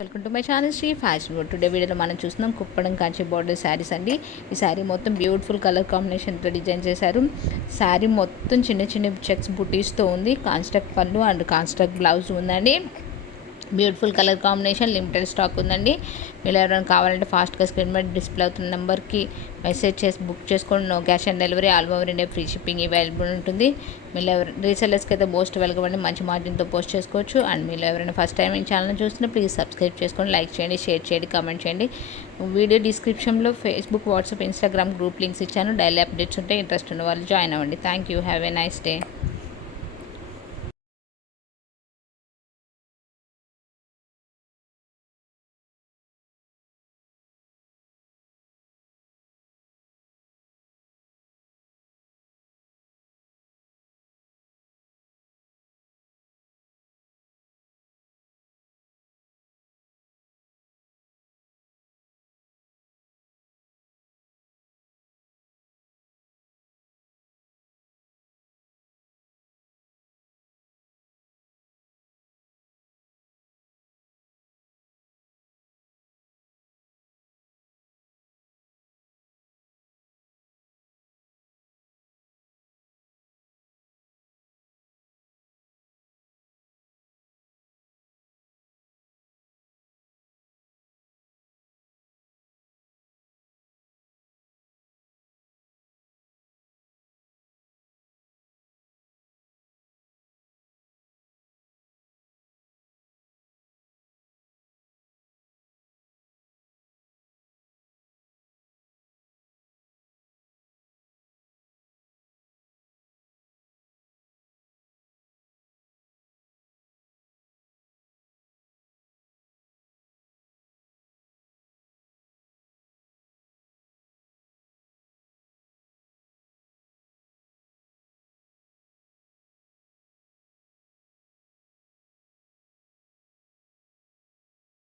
Welcome to my channel Shri fashion world. Today వీడియోలో మనం చూస్తున్నాం కుప్పడం కాంచి బార్డర్ శారీస్ అండి. ఈ శారీ మొత్తం బ్యూటిఫుల్ కలర్ కాంబినేషన్తో డిజైన్ చేశారు. శారీ మొత్తం చిన్న చిన్న చెక్స్ బుటీస్తో ఉంది. కాన్స్ట్రక్ట్ పళ్ళు అండ్ కాన్స్ట్రక్ట్ బ్లౌజ్ ఉందండి. Beautiful colour combination, limited stock ఉందండి. మీరు ఎవరైనా కావాలంటే ఫాస్ట్గా స్క్రీన్ మీద డిస్ప్లే అవుతున్న నెంబర్కి మెసేజ్ చేసి బుక్ చేసుకోండి. No cash on delivery, all over India free shipping available ఉంటుంది. మీరు రీసెల్లర్స్కి అయితే మోస్ట్ వెల్కమ్ అండి, మంచి మార్జిన్తో పోస్ట్ చేసుకోవచ్చు. అండ్ మీరు ఎవరైనా ఫస్ట్ టైం ఈ ఛానల్ చూస్తున్నా ప్లీజ్ సబ్స్క్రైబ్ చేసుకోండి, లైక్ చేయండి, షేర్ చేయండి, కామెంట్ చేయండి. వీడియో డిస్క్రిప్షన్లో Facebook, WhatsApp, Instagram group links ఇచ్చాను. డైలీ అప్డేట్స్ ఉంటే ఇంట్రెస్ట్ ఉన్న వాళ్ళు జాయిన్ అవ్వండి. Thank you. Have a nice day.